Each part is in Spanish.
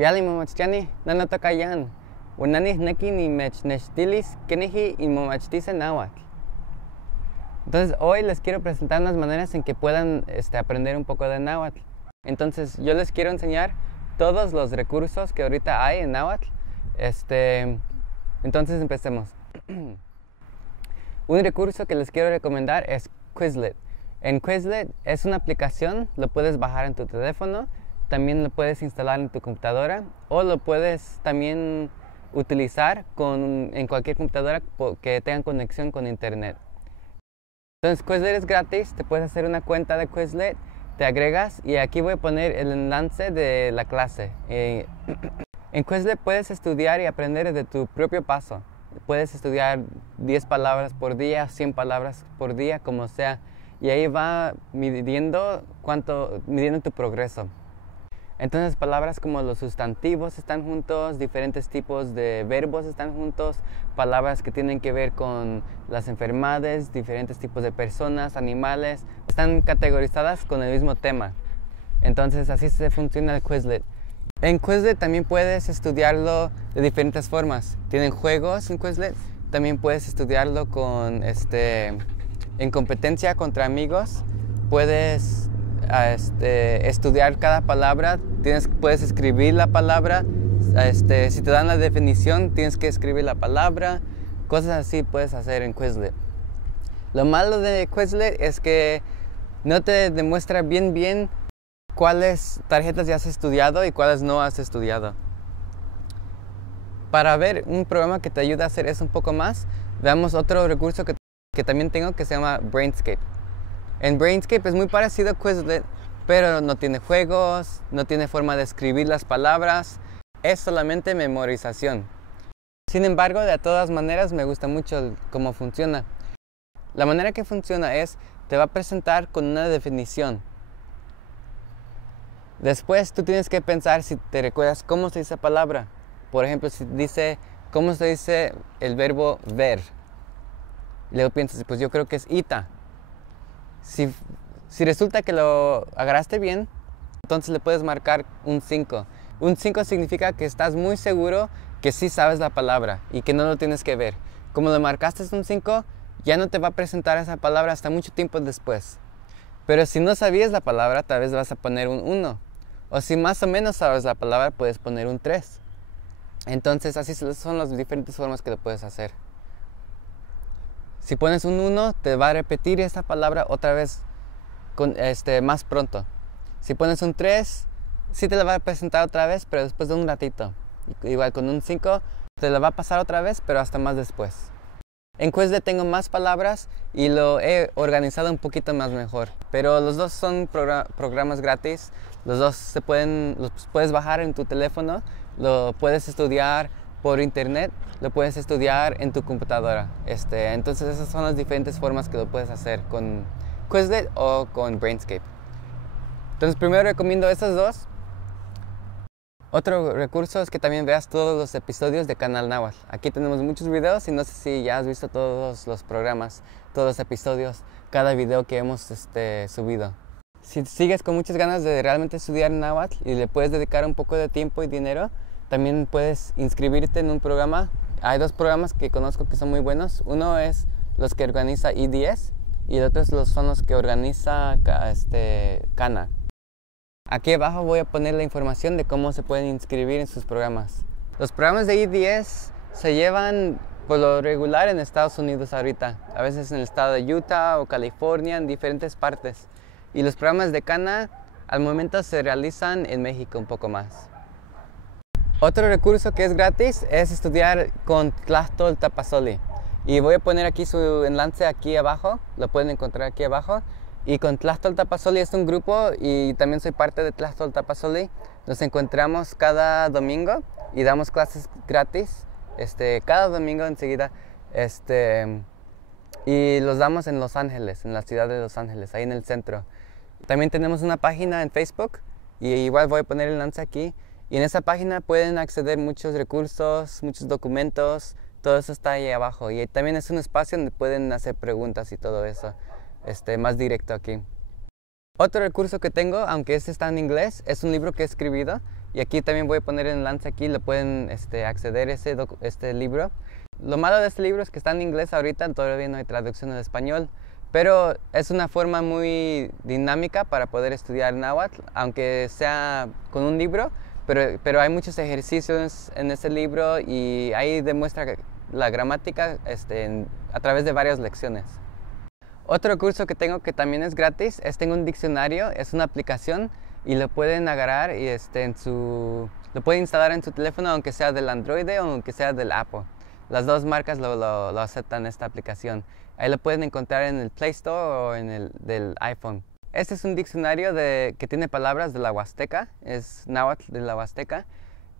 Piali momachtiani, nanatokayan. Unanis neki ni mechnestilis, keniji y momachtise náhuatl. Entonces hoy les quiero presentar unas maneras en que puedan aprender un poco de náhuatl. Entonces yo les quiero enseñar todos los recursos que ahorita hay en náhuatl. Entonces empecemos. Un recurso que les quiero recomendar es Quizlet. En Quizlet es una aplicación, lo puedes bajar en tu teléfono, también lo puedes instalar en tu computadora o lo puedes también utilizar en cualquier computadora que tenga conexión con internet. Entonces Quizlet es gratis, te puedes hacer una cuenta de Quizlet, te agregas y aquí voy a poner el enlace de la clase. En Quizlet puedes estudiar y aprender desde tu propio paso. Puedes estudiar 10 palabras por día, 100 palabras por día, como sea. Y ahí va midiendo tu progreso. Entonces palabras como los sustantivos están juntos, diferentes tipos de verbos están juntos, palabras que tienen que ver con las enfermedades, diferentes tipos de personas, animales, están categorizadas con el mismo tema. Entonces así se funciona el Quizlet. En Quizlet también puedes estudiarlo de diferentes formas. Tienen juegos en Quizlet, también puedes estudiarlo en competencia contra amigos. Puedes estudiar cada palabra, puedes escribir la palabra, si te dan la definición tienes que escribir la palabra, cosas así puedes hacer en Quizlet. Lo malo de Quizlet es que no te demuestra bien cuáles tarjetas ya has estudiado y cuáles no has estudiado. Para ver un programa que te ayuda a hacer eso un poco más, veamos otro recurso que también tengo que se llama Brainscape. En Brainscape es muy parecido a Quizlet, pero no tiene juegos, no tiene forma de escribir las palabras, es solamente memorización. Sin embargo, de todas maneras me gusta mucho cómo funciona. La manera que funciona es, te va a presentar con una definición. Después tú tienes que pensar si te recuerdas cómo se dice la palabra. Por ejemplo, si dice cómo se dice el verbo ver. Y luego piensas, pues yo creo que es ita. Si resulta que lo agarraste bien, entonces le puedes marcar un 5. Un 5 significa que estás muy seguro que sí sabes la palabra y que no lo tienes que ver. Como lo marcaste un 5, ya no te va a presentar esa palabra hasta mucho tiempo después. Pero si no sabías la palabra, tal vez vas a poner un 1. O si más o menos sabes la palabra, puedes poner un 3. Entonces así son las diferentes formas que lo puedes hacer. Si pones un 1, te va a repetir esa palabra otra vez más pronto. Si pones un 3, sí te la va a presentar otra vez, pero después de un ratito. Igual con un 5, te la va a pasar otra vez, pero hasta más después. En Quizlet tengo más palabras y lo he organizado un poquito más mejor. Pero los dos son programas gratis. Los dos los puedes bajar en tu teléfono, lo puedes estudiar por internet, lo puedes estudiar en tu computadora. Entonces esas son las diferentes formas que lo puedes hacer con Quizlet o con Brainscape. Entonces primero recomiendo esas dos. Otro recurso es que también veas todos los episodios de Canal Náhuatl. Aquí tenemos muchos videos y no sé si ya has visto todos los programas, todos los episodios, cada video que hemos subido. Si sigues con muchas ganas de realmente estudiar náhuatl y le puedes dedicar un poco de tiempo y dinero, también puedes inscribirte en un programa. Hay dos programas que conozco que son muy buenos. Uno es los que organiza I10 y el otro son los que organiza Cana. Aquí abajo voy a poner la información de cómo se pueden inscribir en sus programas. Los programas de I10 se llevan por lo regular en Estados Unidos ahorita. A veces en el estado de Utah o California, en diferentes partes. Y los programas de Cana al momento se realizan en México un poco más. Otro recurso que es gratis es estudiar con Tlahtol Tapasoli. Y voy a poner aquí su enlace aquí abajo, lo pueden encontrar aquí abajo. Y con Tlahtol Tapasoli es un grupo y también soy parte de Tlahtol Tapasoli. Nos encontramos cada domingo y damos clases gratis, cada domingo enseguida. Y los damos en Los Ángeles, en la ciudad de Los Ángeles, ahí en el centro. También tenemos una página en Facebook y igual voy a poner el enlace aquí. Y en esa página pueden acceder muchos recursos, muchos documentos, todo eso está ahí abajo. Y también es un espacio donde pueden hacer preguntas y todo eso, más directo aquí. Otro recurso que tengo, aunque este está en inglés, es un libro que he escribido Y aquí también voy a poner el enlace aquí, lo pueden acceder a este libro. Lo malo de este libro es que está en inglés ahorita, todavía no hay traducción en español, pero es una forma muy dinámica para poder estudiar náhuatl, aunque sea con un libro, pero hay muchos ejercicios en ese libro y ahí demuestra la gramática a través de varias lecciones. Otro curso que tengo que también es gratis, tengo un diccionario, es una aplicación y lo pueden agarrar y lo pueden instalar en su teléfono, aunque sea del Android o aunque sea del Apple. Las dos marcas lo aceptan esta aplicación. Ahí lo pueden encontrar en el Play Store o en el del iPhone. Este es un diccionario que tiene palabras de la Huasteca, es náhuatl de la Huasteca.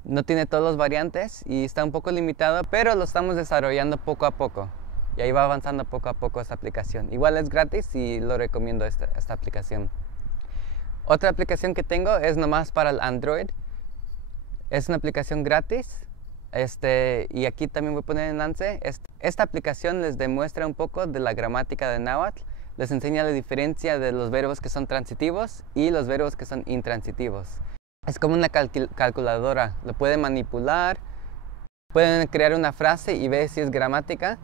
No tiene todos los variantes y está un poco limitado, pero lo estamos desarrollando poco a poco. Y ahí va avanzando poco a poco esta aplicación. Igual es gratis y lo recomiendo esta aplicación. Otra aplicación que tengo es nomás para el Android. Es una aplicación gratis. Y aquí también voy a poner el enlace. Esta aplicación les demuestra un poco de la gramática de náhuatl. Les enseña la diferencia de los verbos que son transitivos y los verbos que son intransitivos. Es como una calculadora. Lo pueden manipular. Pueden crear una frase y ver si es gramática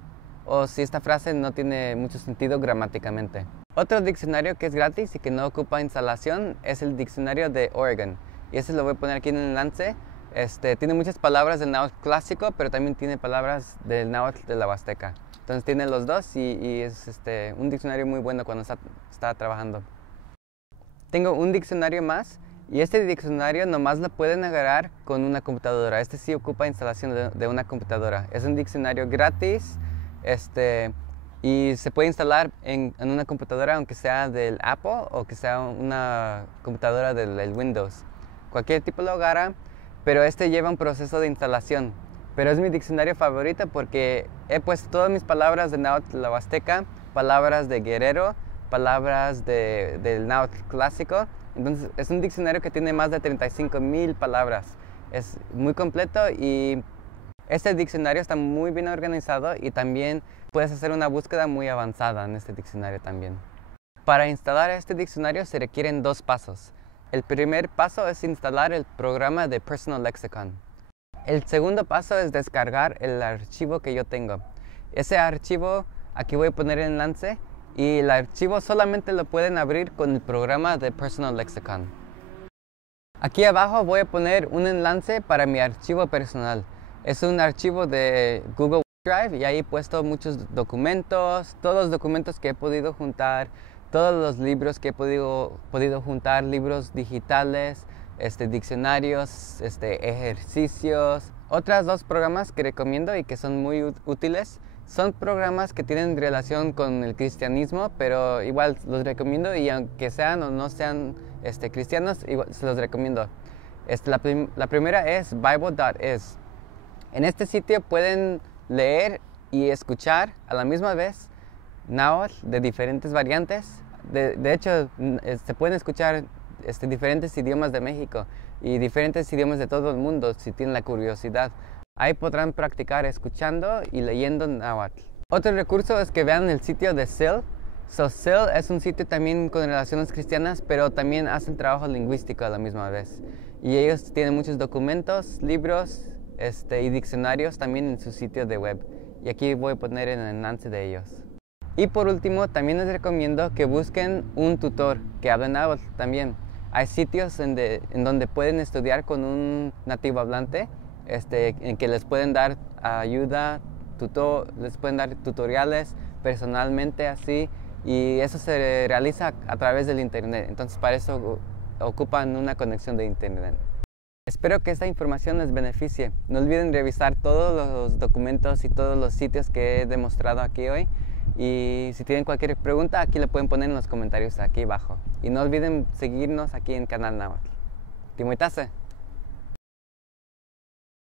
o si esta frase no tiene mucho sentido gramáticamente. Otro diccionario que es gratis y que no ocupa instalación es el diccionario de Oregon. Y ese lo voy a poner aquí en el enlace. Tiene muchas palabras del náhuatl clásico, pero también tiene palabras del náhuatl de la Huasteca. Entonces tiene los dos y es un diccionario muy bueno cuando está trabajando. Tengo un diccionario más y este diccionario nomás lo pueden agarrar con una computadora. Este sí ocupa instalación de una computadora. Es un diccionario gratis. Y se puede instalar en una computadora, aunque sea del Apple o que sea una computadora del Windows. Cualquier tipo lo agarra, pero lleva un proceso de instalación. Pero es mi diccionario favorito porque he puesto todas mis palabras de náhuatl de la Huasteca, palabras de Guerrero, palabras del náhuatl clásico. Entonces es un diccionario que tiene más de 35,000 palabras. Es muy completo y este diccionario está muy bien organizado y también puedes hacer una búsqueda muy avanzada en este diccionario también. Para instalar este diccionario se requieren 2 pasos. El primer paso es instalar el programa de Personal Lexicon. El segundo paso es descargar el archivo que yo tengo. Ese archivo, aquí voy a poner el enlace y el archivo solamente lo pueden abrir con el programa de Personal Lexicon. Aquí abajo voy a poner un enlace para mi archivo personal. Es un archivo de Google Drive y ahí he puesto muchos documentos, todos los documentos que he podido juntar, todos los libros que he podido juntar, libros digitales, diccionarios, ejercicios. Otras 2 programas que recomiendo y que son muy útiles son programas que tienen relación con el cristianismo, pero igual los recomiendo y aunque sean o no sean cristianos, igual se los recomiendo. La primera es Bible.is. En este sitio pueden leer y escuchar a la misma vez náhuatl de diferentes variantes. De hecho, se pueden escuchar diferentes idiomas de México y diferentes idiomas de todo el mundo si tienen la curiosidad. Ahí podrán practicar escuchando y leyendo náhuatl. Otro recurso es que vean el sitio de SIL. SIL es un sitio también con relaciones cristianas, pero también hacen trabajo lingüístico a la misma vez. Y ellos tienen muchos documentos, libros y diccionarios también en su sitio de web. Y aquí voy a poner el enlace de ellos. Y por último, también les recomiendo que busquen un tutor que hable náhuatl también. Hay sitios en donde pueden estudiar con un nativo hablante, en que les pueden dar ayuda, les pueden dar tutoriales personalmente así, y eso se realiza a través del internet. Entonces para eso ocupan una conexión de internet. Espero que esta información les beneficie. No olviden revisar todos los documentos y todos los sitios que he demostrado aquí hoy. Y si tienen cualquier pregunta, aquí le pueden poner en los comentarios aquí abajo. Y no olviden seguirnos aquí en Canal Náhuatl. Timoitase.